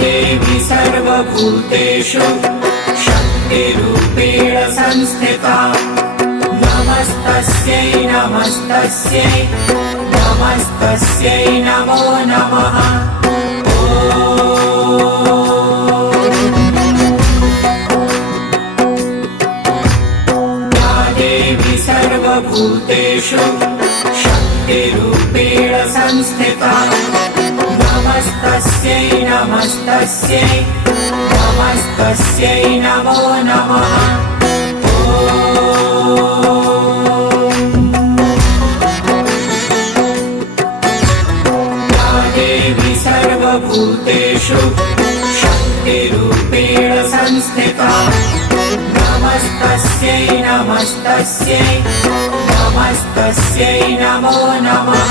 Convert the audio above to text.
देवी सर्वभूतेषु शक्तिरूपेण संस्थिता नमस्तस्यै नमस्तस्यै नमस्तस्यै नमो नमः। या देवी सर्वभूतेषु शक्तिरूपेण संस्थिता नमस्तस्यै नमस्तस्यै नमस्तस्यै नमो नमः। या देवी सर्वभूतेषु शक्तिरूपेण संस्थिता नमस्तस्यै नमस्तस्यै नमस्तस्यै नमो नमः।